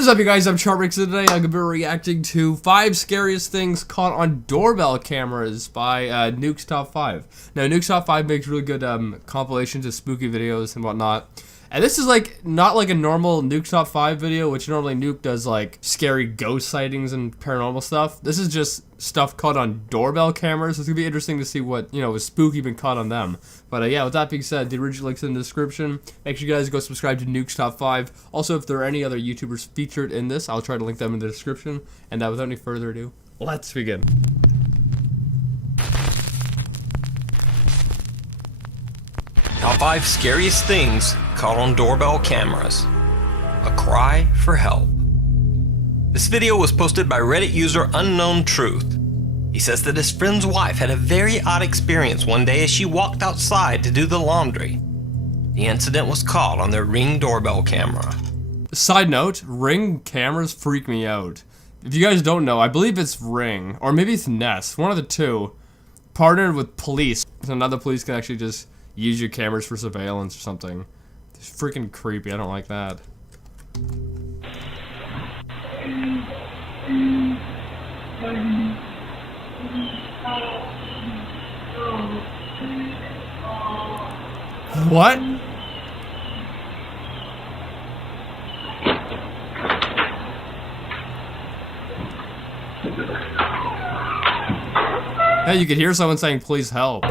What is up, you guys? I'm Charmx, and today I'm going to be reacting to 5 scariest things caught on doorbell cameras by Nuke's Top 5. Now, Nuke's Top 5 makes really good compilations of spooky videos and whatnot. And this is like not like a normal Nuke's Top 5 video, which normally Nuke does like scary ghost sightings and paranormal stuff. This is just stuff caught on doorbell cameras. It's gonna be interesting to see what, you know, was spooky been caught on them. But yeah, with that being said, the original link's in the description. Make sure you guys go subscribe to Nuke's Top 5. Also, if there are any other YouTubers featured in this, I'll try to link them in the description. And without any further ado, let's begin. Top 5 scariest things caught on doorbell cameras. A cry for help. This video was posted by Reddit user Unknown Truth. He says that his friend's wife had a very odd experience one day as she walked outside to do the laundry. The incident was caught on their Ring doorbell camera. Side note, Ring cameras freak me out. If you guys don't know, I believe it's Ring, or maybe it's Nest, one of the two, partnered with police. So now the police can actually just use your cameras for surveillance or something. It's freaking creepy. I don't like that. What? Hey, you could hear someone saying, "Please help."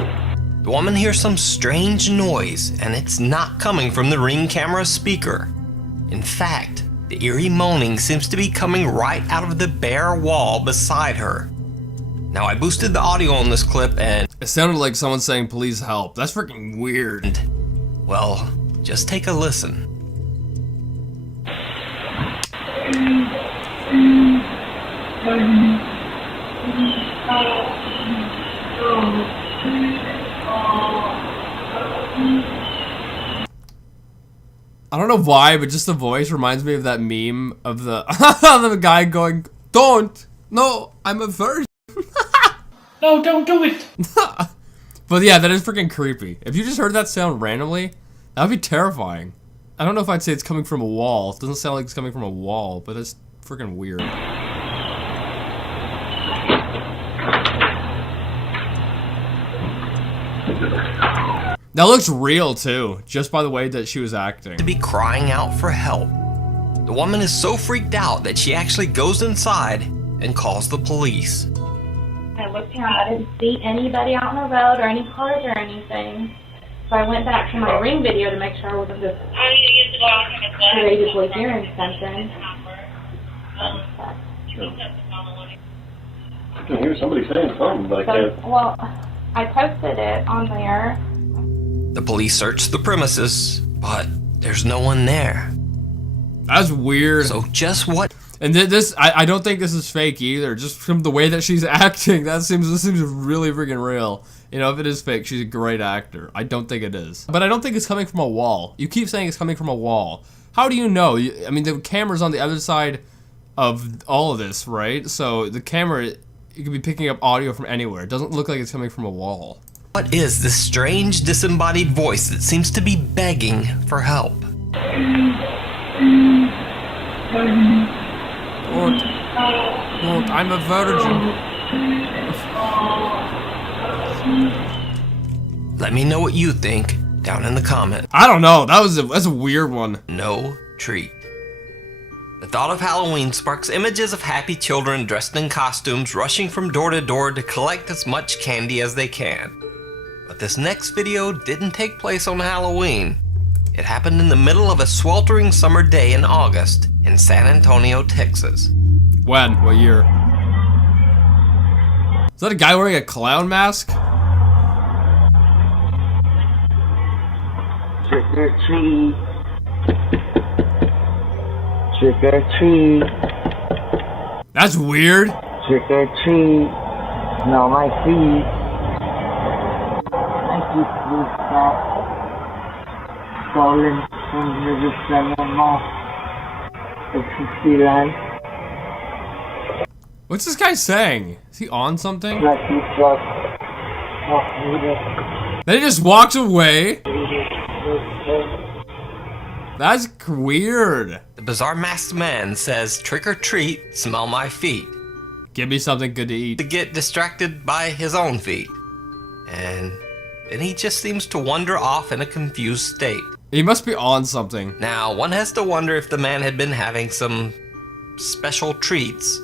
The woman hears some strange noise, and it's not coming from the Ring camera speaker. In fact, the eerie moaning seems to be coming right out of the bare wall beside her. Now, I boosted the audio on this clip, and it sounded like someone saying, "Please help." That's freaking weird. Well, just take a listen. I don't know why, but just the voice reminds me of that meme of the the guy going, "Don't! No, I'm a virgin." No, don't do it! But yeah, that is freaking creepy. If you just heard that sound randomly, that would be terrifying. I don't know if I'd say it's coming from a wall. It doesn't sound like it's coming from a wall, but it's freaking weird. That looks real too, just by the way that she was acting. To be crying out for help. The woman is so freaked out that she actually goes inside and calls the police. I looked around, I didn't see anybody out on the road or any cars or anything. So I went back to my Ring video to make sure I wasn't just creatively hearing something. I can hear somebody saying something, but I can't. Well, I posted it on there. The police search the premises, but there's no one there. That's weird. So just what? And this, I don't think this is fake either. Just from the way that she's acting, this seems really freaking real. You know, if it is fake, she's a great actor. I don't think it is. But I don't think it's coming from a wall. You keep saying it's coming from a wall. How do you know? I mean, the camera's on the other side of all of this, right? So the camera, you could be picking up audio from anywhere. It doesn't look like it's coming from a wall. What is this strange disembodied voice that seems to be begging for help? Lord, I'm a virgin. Let me know what you think down in the comments. I don't know. That's a weird one. No treat. The thought of Halloween sparks images of happy children dressed in costumes rushing from door to door to collect as much candy as they can. But this next video didn't take place on Halloween. It happened in the middle of a sweltering summer day in August in San Antonio, Texas. When? What year? Is that a guy wearing a clown mask? Trick or treat. Trick or treat. That's weird. Trick or treat. Smell my feet. I keep this back. Falling under the sun and moss. It's a sea life. What's this guy saying? Is he on something? Lucky truck. Then he just walks away. That's weird. The bizarre masked man says, "Trick or treat, smell my feet," Give me something good to eat. to get distracted by his own feet. And then he just seems to wander off in a confused state. He must be on something. Now, one has to wonder if the man had been having some special treats.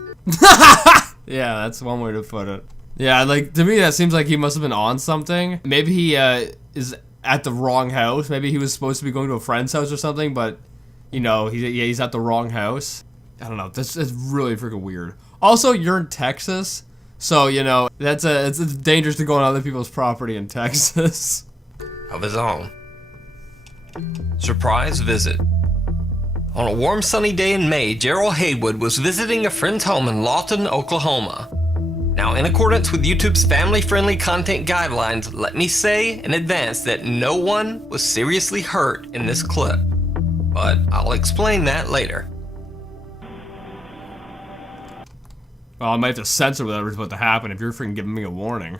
Yeah, that's one way to put it. Yeah, like, to me, that seems like he must have been on something. Maybe he is at the wrong house. Maybe he was supposed to be going to a friend's house or something, but, you know, he's at the wrong house. I don't know. This is really freaking weird. Also, you're in Texas, so, you know, it's dangerous to go on other people's property in Texas. Of his own. Surprise visit. On a warm sunny day in May, Gerald Haywood was visiting a friend's home in Lawton, Oklahoma. Now, in accordance with YouTube's family-friendly content guidelines, let me say in advance that no one was seriously hurt in this clip. But I'll explain that later. Well, I might have to censor whatever's about to happen if you're freaking giving me a warning.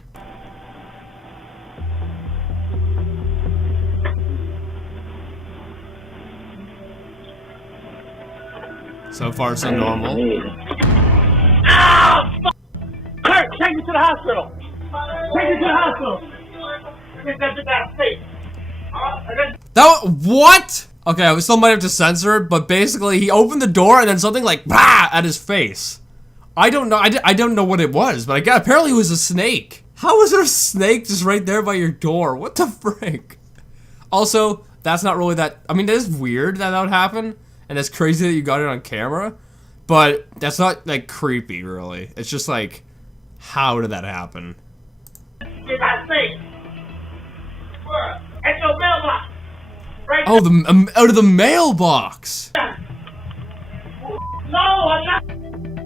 So far, so normal. Kurt, take me to the hospital. Take me to the hospital. Get that big ass face. What? Okay, I still might have to censor it, but basically he opened the door and then something like bah at his face. I don't know. I don't know what it was, but apparently it was a snake. How is there a snake just right there by your door? What the frick? Also, that's not really that. I mean, that is weird that would happen, and it's crazy that you got it on camera, but that's not like creepy, really. It's just like, how did that happen? Get that face. Where? At your mailbox. Right. Oh, out of the mailbox. No, I'm not.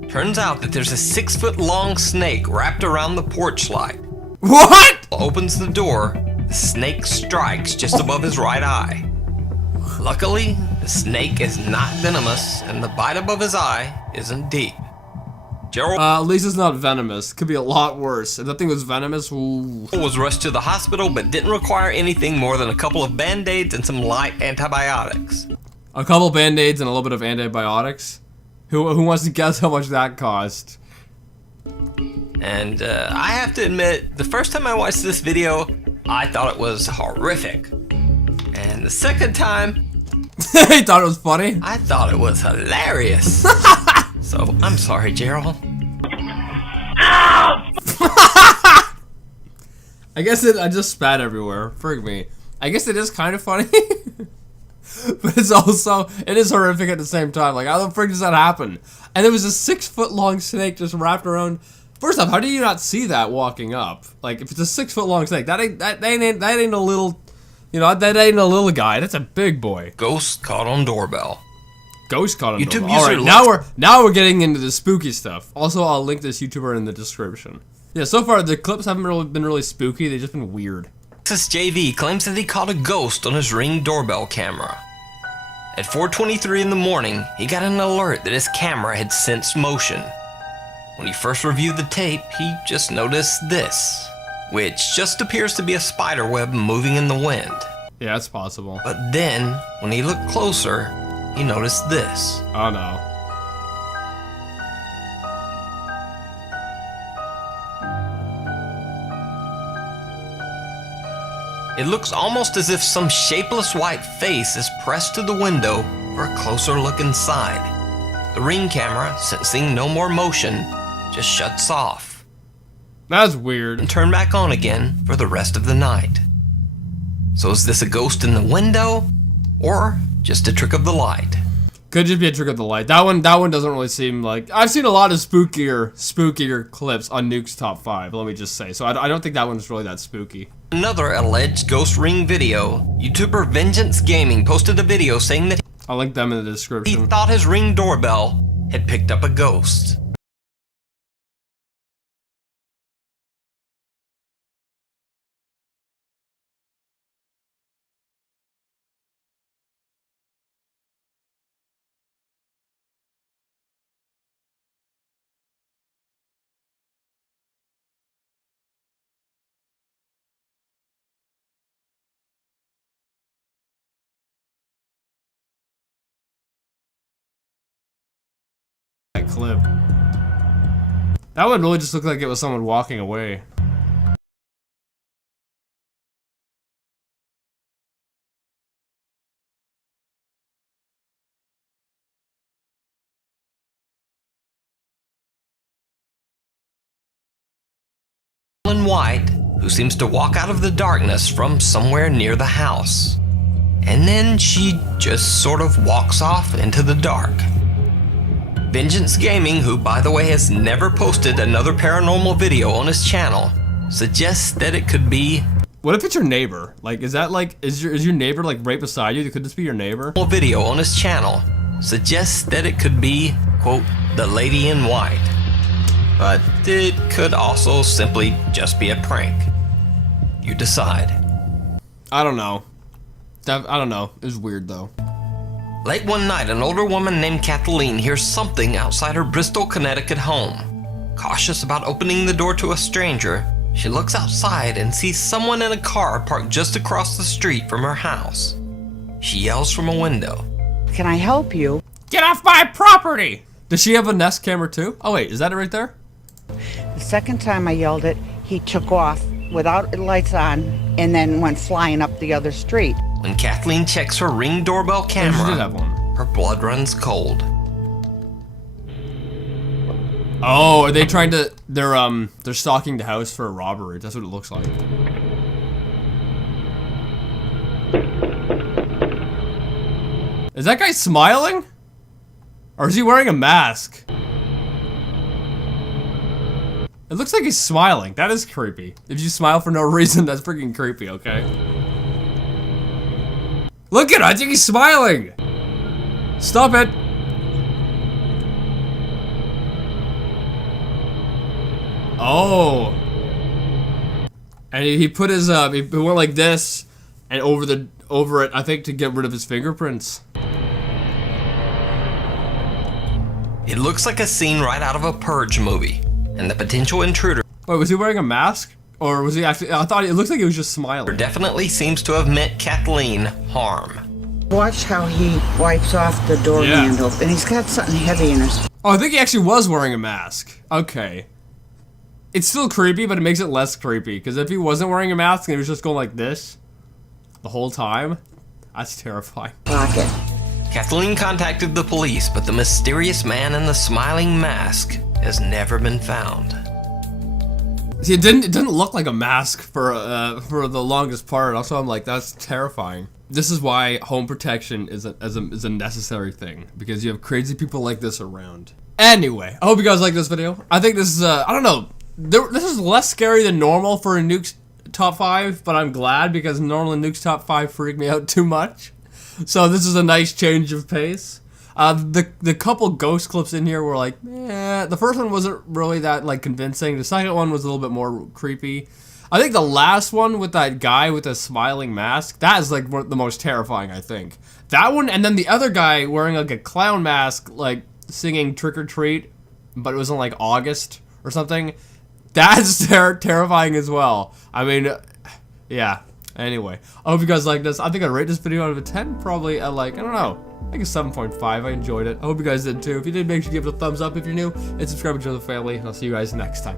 Turns out that there's a 6-foot-long snake wrapped around the porch light. What? Opens the door, the snake strikes just above his right eye. Luckily, the snake is not venomous, and the bite above his eye isn't deep. Gerald At least it's not venomous. Could be a lot worse. If that thing was venomous, ooh. was rushed to the hospital, but didn't require anything more than a couple of band-aids and some light antibiotics. A couple band-aids and a little bit of antibiotics. Who wants to guess how much that cost? And I have to admit, the first time I watched this video, I thought it was horrific. And the second time, He thought it was funny? I thought it was hilarious. So, I'm sorry, Gerald. I guess I just spat everywhere. Frig me. I guess it is kind of funny. But it is horrific at the same time. Like, how the frick does that happen? And there was a 6-foot-long snake just wrapped around. First off, how do you not see that walking up? Like, if it's a 6-foot-long snake, that ain't a little, you know, that ain't a little guy. That's a big boy. Ghost caught on doorbell. Ghost caught on YouTube doorbell. All user right, now we're getting into the spooky stuff. Also, I'll link this YouTuber in the description. Yeah, so far the clips haven't been really spooky. They've just been weird. Texas JV claims that he caught a ghost on his Ring doorbell camera. At 4:23 in the morning, he got an alert that his camera had sensed motion. When he first reviewed the tape, he just noticed this, which just appears to be a spider web moving in the wind. Yeah, it's possible. But then, when he looked closer, he noticed this. Oh no. It looks almost as if some shapeless white face is pressed to the window for a closer look inside. The Ring camera, sensing no more motion, just shuts off That's weird. and turn back on again for the rest of the night. So is this a ghost in the window, or just a trick of the light? Could just be a trick of the light. That one doesn't really seem like... I've seen a lot of spookier clips on Nuke's Top 5, let me just say. So I don't think that one's really that spooky. Another alleged ghost Ring video, YouTuber Vengeance Gaming posted a video saying that I'll link them in the he description. thought his Ring doorbell had picked up a ghost. clip. That would really just look like it was someone walking away. In white, who seems to walk out of the darkness from somewhere near the house. And then she just sort of walks off into the dark. Vengeance Gaming, who by the way has never posted another paranormal video on his channel, suggests that it could be... What if it's your neighbor? Like, is that like, is your neighbor like right beside you? Could this be your neighbor? ...video on his channel suggests that it could be, quote, the lady in white. But it could also simply just be a prank. You decide. I don't know. I don't know. It was weird though. Late one night, an older woman named Kathleen hears something outside her Bristol, Connecticut home. Cautious about opening the door to a stranger, she looks outside and sees someone in a car parked just across the street from her house. She yells from a window. Can I help you? Get off my property! Does she have a Nest camera too? Oh wait, is that it right there? The second time I yelled it, he took off without lights on and then went flying up the other street. When Kathleen checks her Ring doorbell camera, She did have one. her blood runs cold. Oh, are they trying to? They're stalking the house for a robbery. That's what it looks like. Is that guy smiling? Or is he wearing a mask? It looks like he's smiling. That is creepy. If you smile for no reason, that's freaking creepy, okay? Look at him, I think he's smiling! Stop it! Oh. And he put his, he went like this, and over it, I think to get rid of his fingerprints. It looks like a scene right out of a Purge movie, and the potential intruder Wait, was he wearing a mask? Or was he actually, I thought it looked like he was just smiling. definitely seems to have meant Kathleen harm. Watch how he wipes off the door Yeah. handle, and he's got something heavy in his... Oh, I think he actually was wearing a mask. Okay. It's still creepy, but it makes it less creepy. Because if he wasn't wearing a mask and he was just going like this the whole time, that's terrifying. pocket. Kathleen contacted the police, but the mysterious man in the smiling mask has never been found. See, it didn't look like a mask for the longest part. Also, I'm like, that's terrifying. This is why home protection is a necessary thing, because you have crazy people like this around. Anyway, I hope you guys like this video. I think this is I don't know. This is less scary than normal for a Nuke's top 5, but I'm glad because normally Nuke's top 5 freaked me out too much. So this is a nice change of pace. The couple ghost clips in here were like, eh. The first one wasn't really that like convincing. The second one was a little bit more creepy. I think the last one with that guy with a smiling mask, that is like the most terrifying, I think. That one, and then the other guy wearing like a clown mask, like singing Trick or Treat, but it was in like August or something. That's terrifying as well. I mean, yeah. Anyway, I hope you guys like this. I think I'd rate this video out of a 10, probably at like, I don't know, like a 7.5. I enjoyed it. I hope you guys did too. If you did, make sure you give it a thumbs up if you're new, and subscribe to the family. And I'll see you guys next time.